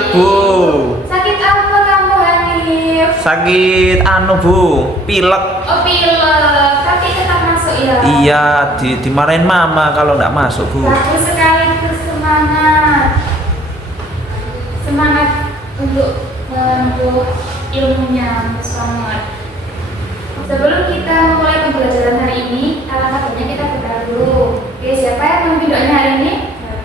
sakit Bu. Sakit apa kamu Hanif? Sakit Bu, pilek. Oh pilek, tapi tetap masuk ya? Iya, dimarahin mama kalau nggak masuk Bu. Bagus sekali, semangat. Semangat untuk menempuh ilmunya, semangat. Sebelum kita memulai pembelajaran hari ini, alangkah baiknya kita berdoa dulu. Oke, siapa yang memimpin doanya hari ini?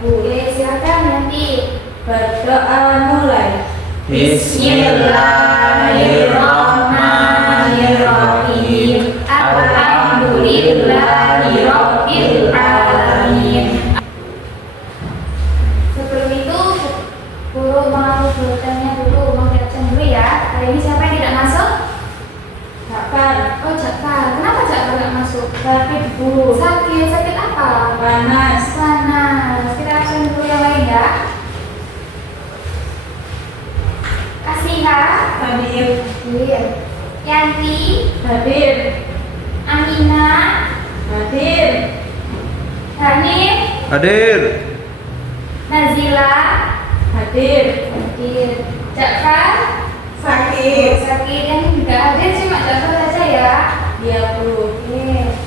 Oke, silakan nanti berdoa mulai. Bismillahirrahmanirrahim. Alhamdulillahirabbil alamin. Sebelum itu, guru mau bertanya dulu, mau absen dulu ya. Hari ini siapa yang tidak masuk? Jafar. Oh Jafar, kenapa Jafar nggak masuk? Sakit Bu. Sakit apa? Panas. Kita absen dulu yang lain ya. Kasiha. Hadir. Yanti. Hadir. Amina. Hadir. Hanif. Hadir. Nazila. Hadir. Jafar. Sakit yang nggak hadir cuma Jafar saja ya. Iya Bu. Oke.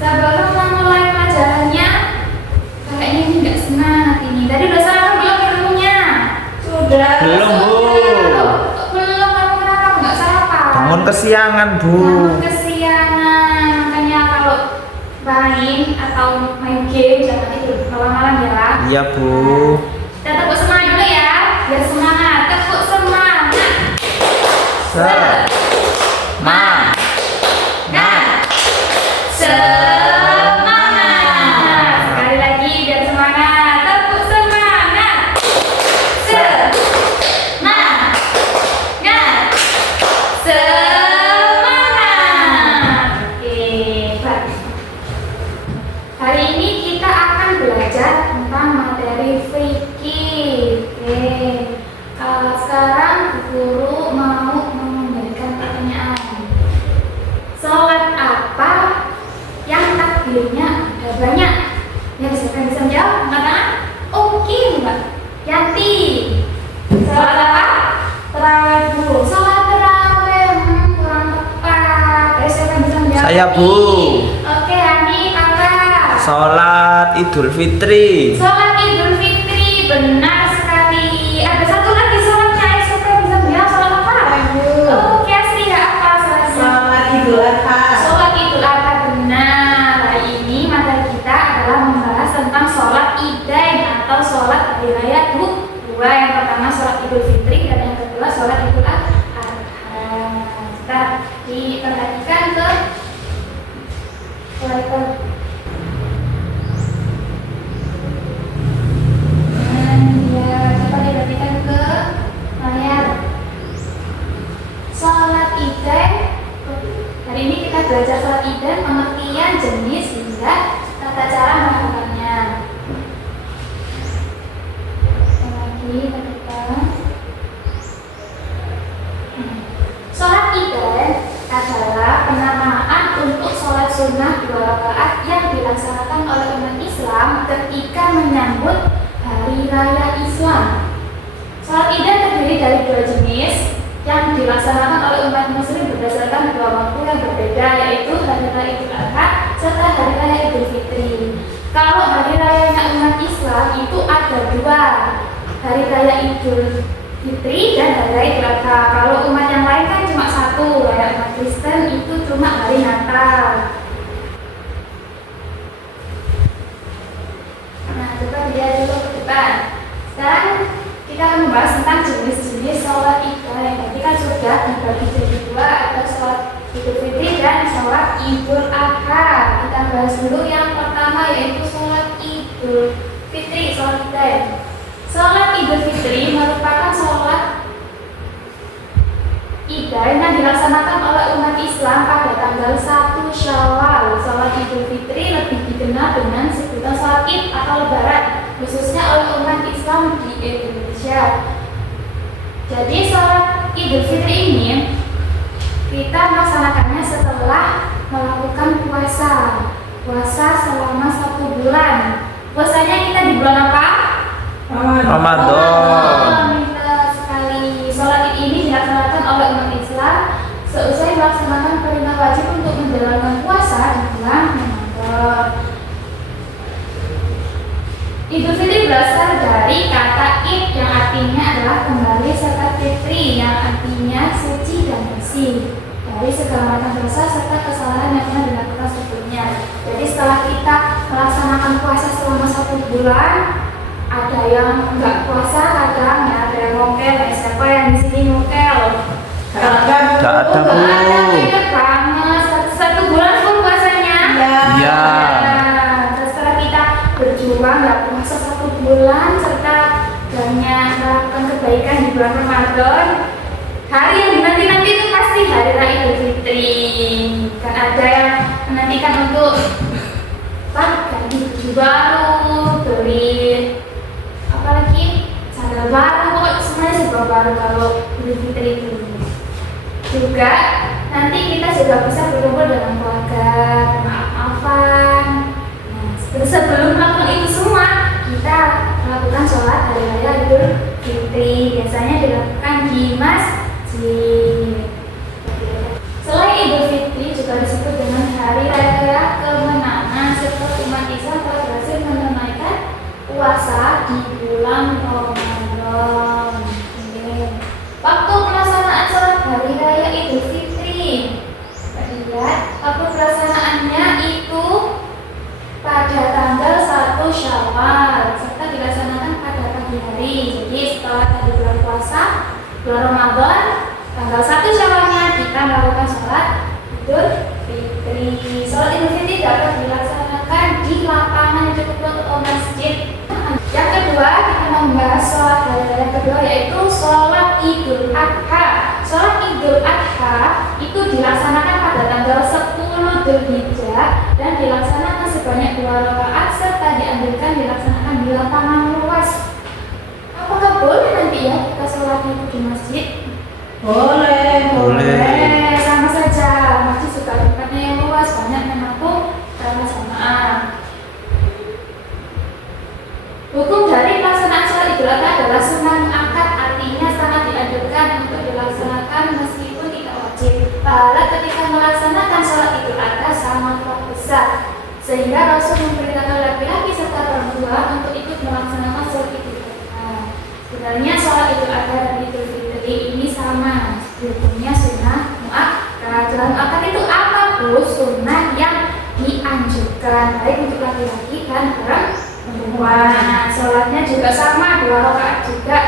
Sebelum memulai pelajarannya, kayaknya ini nggak semangat ini. Tadi udah sarapan belum ilmunya? Sudah. Belum Bu. Belum, kamu kenapa nggak sarapan? Bangun kesiangan Bu. Bangun kesiangan, makanya kalau main atau main game jangan tidur malam-malam ya. Iya Bu. Kita tepuk semangat dulu ya, biar semangat. Tepuk semangat. Semangat. Semangat. Sekali lagi biar semangat. Tepuk semangat. Semangat. Semangat. Oke, baik. Hari ini kita akan belajar tentang materi fikih. Oke. Sekarang guru mau memberikan pertanyaan. Sholat apa yang takbirnya ada banyak? Ya bisa menjawab? Mana? Oke Mbak Yanti. Sholat apa? Terawih Bu. Sholat terawih. Kurang tepat. Siapa yang bisa menjawab? Saya Bu. Oke Hani, kakak. Sholat Idul Fitri. Sholat Idul Fitri, benar sekali. Ada satu lagi sholatnya, siapa yang bisa menjawab sholat apa? Oke, Asri ya apa sholatnya? Sholat Idul Adha. Sholat Idul Adha, benar. Hari ini materi kita adalah membahas tentang sholat Idain atau sholat hari raya dua. Yang pertama sholat Idul Fitri dan yang kedua sholat Idul Adha. Kita diperhatikan ke slide coba diperhatikan ke layar. Sholat Idain. Hari ini kita belajar sholat Idain, pengertian, jenis, hingga tata cara melakukannya. Lagi perhatikan. Sholat Idain adalah penamaan untuk sholat sunnah 2 rakaat yang dilaksanakan oleh umat Islam ketika menyambut Hari Raya Islam. Sholat Idain terdiri dari 2 jenis yang dilaksanakan oleh umat muslim berdasarkan 2 waktu yang berbeda, yaitu Hari Raya Idul Adha serta Hari Raya Idul Fitri. Kalau Hari Raya umat Islam itu ada 2, Hari Raya Idul Fitri dan Hari Raya Idul Adha. Kalau umat yang lain kan cuma 1, ya umat Kristen itu cuma hari Natal. Nah, coba lihat dulu ke depan. Sekarang kita akan membahas tentang jenis-jenis sholat Idain. Tadi kan sudah dibagi jadi 2, ada sholat Idul Fitri dan sholat Idul Adha. Kita bahas dulu yang pertama, yaitu sholat Idul Fitri, sholat Idain. Sholat Idul Fitri merupakan sholat Idain yang dilaksanakan oleh umat Islam pada tanggal 1 Syawal. Sholat Idul Fitri lebih dikenal dengan sebutan sholat Id atau Lebaran, khususnya oleh umat Islam di Indonesia. Jadi sholat Idul Fitri ini kita melaksanakannya setelah melakukan puasa selama 1 bulan. Puasanya kita di bulan apa? Ramadan. Pintar sekali. Sholat Id ini dilaksanakan oleh umat Islam seusai melaksanakan perintah wajib untuk menjalankan puasa di bulan Ramadan. Idul Fitri berasal dari kata id yang artinya adalah kembali serta fitri yang artinya suci dan bersih dari segala macam dosa serta kesalahan yang pernah dilakukan sebelumnya. Jadi setelah kita melaksanakan puasa selama 1 bulan, ada yang nggak puasa kadang ya, ada yang mokel. Siapa yang di sini mokel? Nggak ada, Bu. Beda banget. 1 bulan full puasanya. Iya. Terus setelah kita berjuang nggak puasa 1 bulan serta banyak melakukan kebaikan di bulan Ramadan, hari yang dinanti-nanti itu pasti hari raya Idul Fitri. Kan ada yang menantikan untuk ganti baju baru, beli apalagi sandal baru, pokoknya semuanya serba baru kalau Idul Fitri itu. Juga nanti kita juga bisa berkumpul dengan keluarga, maaf-maafan. Nah, sebelum melakukan itu semua, kita melakukan sholat hari raya Idul Fitri. Biasanya dilakukan di masjid. Selain Idul Fitri juga disebut dengan hari raya kemenangan setelah umat Islam telah berhasil menunaikan puasa di bulan Ramadan. Waktu pelaksanaan sholat hari raya Idul Fitri, lihat waktu pelaksanaannya itu pada tanggal 1 Syawal serta dilaksanakan pada pagi hari. Jadi setelah tadi bulan puasa, bulan Ramadan, tanggal 1 Syawalnya kita melakukan sholat Idul Fitri. Sholat Idul Fitri dapat dilaksanakan di lapangan yang cukup luas atau masjid. Yang kedua, kita membahas sholat hari raya kedua, yaitu sholat Idul Adha. Sholat Idul Adha itu dilaksanakan pada tanggal 10 Dzulhijjah dan dilaksanakan sebanyak 2 rakaat serta dianjurkan dilaksanakan di lapangan luas. Apakah boleh nanti ya kita sholat itu di masjid? Boleh. Sama saja. Masjid juga tempatnya yang luas, banyak menampung jamaah. Hukum dari pelaksanaan sholat Idul Adha adalah sunnah muakkad, artinya sangat dianjurkan untuk dilaksanakan meskipun tidak wajib. Pahala ketika melaksanakan sholat Idul Adha sangatlah besar, sehingga Rasul memberitakan laki-laki serta perempuan untuk ikut melaksanakan sholat Idul Adha. Sebenarnya sholat Idul Adha dan Idul Fitri ini sama, hukumnya sunnah muakkad. Dalam muakkad itu apa, Bu? Sunnah yang dianjurkan baik untuk laki-laki dan perempuan. Sholatnya juga sama, 2 rakaat juga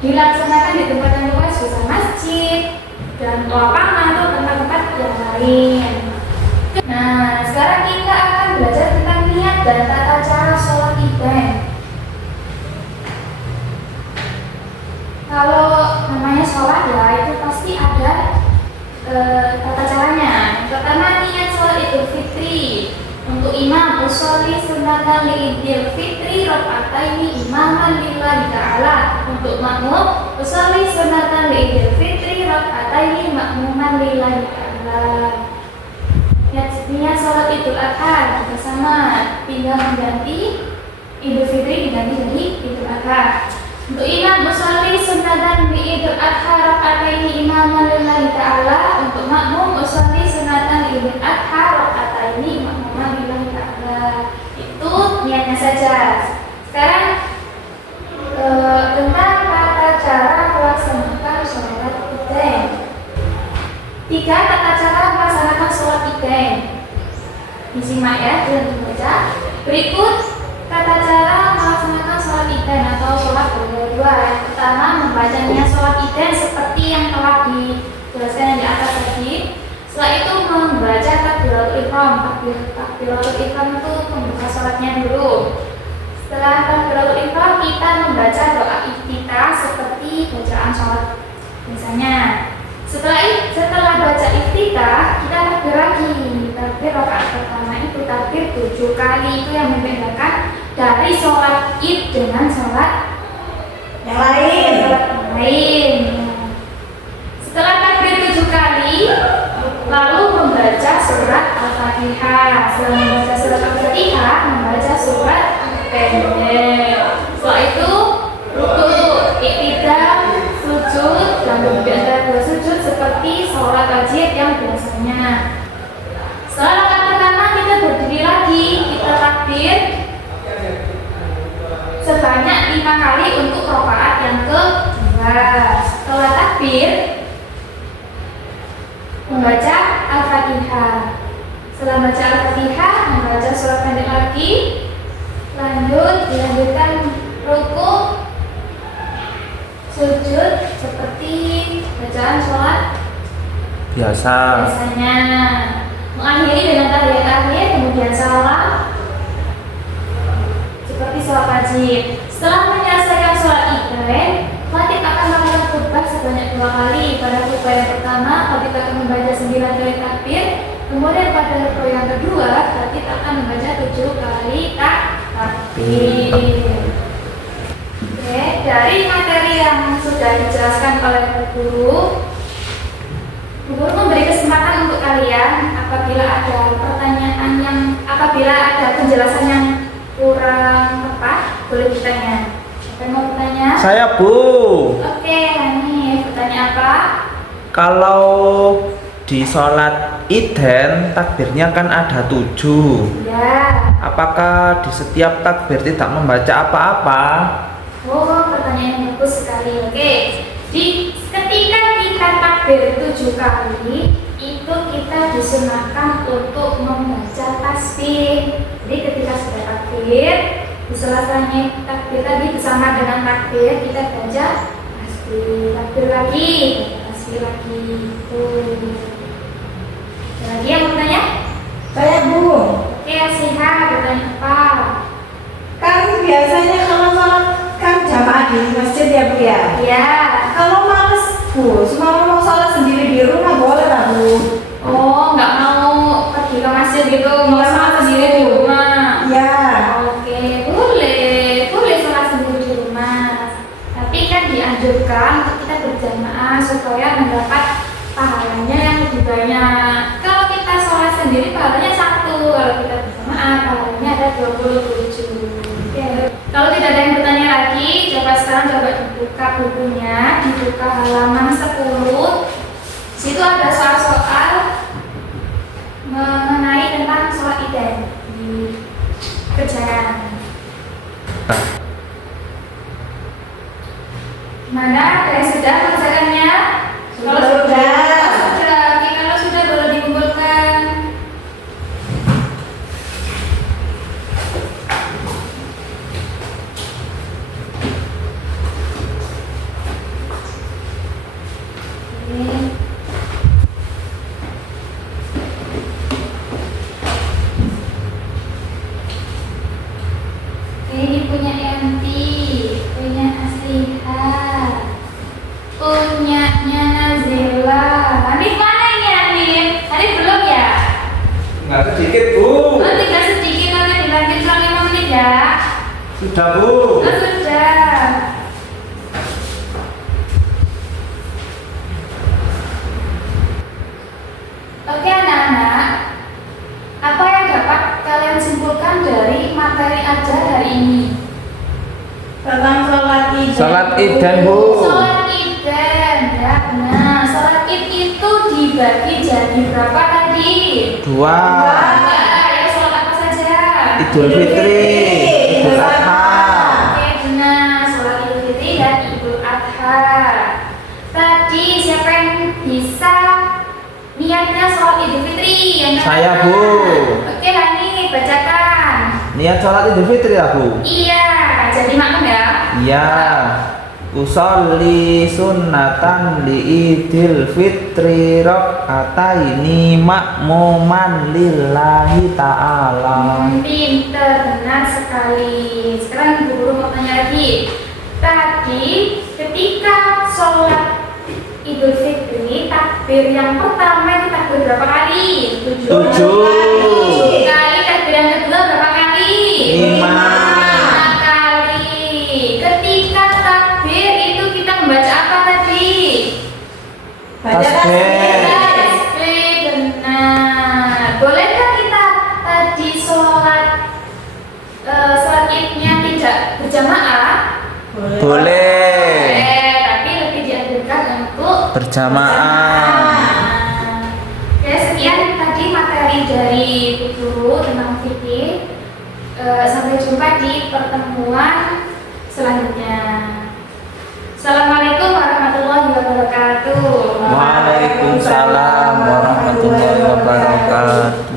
dilaksanakan di tempat yang luas, bisa masjid dan lapangan atau tempat-tempat yang lain. Nah, sekarang kita akan belajar tentang niat dan tata cara sholat Idul. Kalau namanya sholat ya itu pasti ada tata caranya. Yang pertama, niat sholat Idul Fitri. Untuk imam usolli sunatan Idul Fitri rakaataini imaman lillahi ta'ala. Untuk makmum usolli sunatan Idul Fitri rakaataini makmuman lillahi ta'ala. Niat sholat Idul Adha juga sama, tinggal mengganti Idul Fitri diganti jadi Idul Adha. Untuk imam usolli sunatan Idul Adha rakaataini imaman lillahi ta'ala. Untuk makmum usolli sunatan Idul Adha rakaataini makmuman lillahi ta'ala. Itu niatnya saja. Sekarang tentang tata cara melaksanakan sholat Idul. 3 tata cara melaksanakan sholat Idul. Disimak ya, jangan dibaca. Berikut tata cara melaksanakan sholat Idul atau sholat berdua. Yang pertama, membacanya sholat Idul seperti yang telah dijelaskan di atas tadi. Setelah itu membaca takbiratul ihram. Takbiratul ihram itu membuka sholatnya dulu. Setelah takbiratul ihram kita membaca doa iftitah seperti bacaan sholat biasanya. Setelah baca iftitah kita takbir lagi. Takbir rakaat pertama itu takbir 7 kali, itu yang membedakan dari sholat Id dengan sholat yang lain. Setelah takbir 7 kali, lalu membaca surat Al-Fatihah. Setelah membaca surat Al-Fatihah, membaca surat pendek. Setelah itu jangan duduk di antara dua sujud seperti sholat wajib yang biasanya. Setelah rakaat pertama kita berdiri lagi, kita takbir sebanyak 5 kali untuk rakaat yang kedua. Setelah takbir membaca Al-Fatihah. Setelah membaca Al-Fatihah, membaca surat pendek lagi. Dilanjutkan ruku, sujud seperti bacaan sholat biasanya. Mengakhiri dengan tahiyat akhir, kemudian salam seperti sholat wajib. Setelah menyelesaikan sholat Id, khatib akan melakukan khutbah sebanyak 2 kali. Pada khutbah yang pertama, khatib akan membaca 9 kali takbir. Kemudian pada khutbah yang kedua, khatib akan membaca 7 kali takbir. Oke, dari materi yang sudah dijelaskan oleh Bu Guru memberi kesempatan untuk kalian apabila ada pertanyaan apabila ada penjelasan yang kurang tepat, boleh ditanya. Siapa yang mau bertanya? Saya, Bu. Oke, Hani, bertanya apa? Kalau di sholat Iden takbirnya kan ada 7. Ya. Apakah di setiap takbir tidak membaca apa-apa? Oh, pertanyaan yang bagus sekali. Oke, ketika kita takbir 7 kali, itu kita disunahkan untuk membaca tasbih. Jadi ketika sudah takbir, di sela-selanya takbir tadi bersama dengan takbir kita baca tasbih, takbir lagi, tasbih lagi. Lagi yang mau tanya? Saya, Bu. Oke, Siha, bertanya apa? Kan biasanya kalau sholat kan jamaah di masjid ya, Bu ya? Ya. Kalau males, Bu, cuma mau sholat sendiri di rumah boleh tak, Bu? Oh, nggak mau pergi ke masjid gitu, mau Iya, sholat sendiri di rumah. Iya. Oke, boleh sholat sendiri di rumah. Tapi kan dianjurkan untuk kita berjamaah supaya mendapat pahalanya yang lebih banyak. Kalau kita sholat sendiri pahalanya 1, kalau kita berjamaah pahalanya ada 27. Oke. Kalau tidak ada yang bertanya lagi, sekarang coba dibuka bukunya, dibuka halaman 10. Situ ada soal-soal mengenai tentang sholat Id di kerjaan. Mana ada yang sudah mengerjakannya? Kalau sudah, kalau sudah boleh dikumpulkan. Ini punya Yanti, punya Asliha, punyanya Nazila. Hanif mana ini Hanif? Hanif belum ya? Enggak sedikit, Bu. Oh, tinggal sedikit, nanti dilanjut selama 5 menit ya. Sudah, Bu. Oh, sudah. Oke anak-anak, apa yang dapat kalian simpulkan dari materi ajar hari ini? Tentang sholat Id. Sholat Iden, Bu. Sholat Iden, ya benar. Sholat Id itu dibagi jadi berapa tadi? 2. Ya, sholat apa saja? Idul Fitri, Idul Adha. Oke benar, sholat Idul Fitri dan Idul Adha. Tadi siapa yang bisa niatnya sholat Idul Fitri? Yang Saya, Bu. Oke Hani, bacakan. Niat sholat Idul Fitri ya, Bu? Iya, jadi makmum ya. Iya. Usolli sunnatan li Idul Fitri rakaataini makmuman lillahi ta'ala. Pinter, benar sekali. Sekarang Bu Guru mau tanya lagi. Tadi ketika sholat Idul Fitri, takbir yang pertama itu takbir berapa kali? 7 kali. Takbir yang kedua berapa kali? 5 kali. Ketika takbir itu kita membaca apa tadi? Tasbih. Tasbih, benar. Bolehkah kita tadi sholat Idnya tidak berjamaah? Boleh. Tapi lebih dianjurkan untuk berjamaah. Ya, sekian tadi materi dari Bu Guru tentang fikih. Sampai jumpa di pertemuan selanjutnya. Assalamualaikum warahmatullahi wabarakatuh. Waalaikumsalam warahmatullahi wabarakatuh.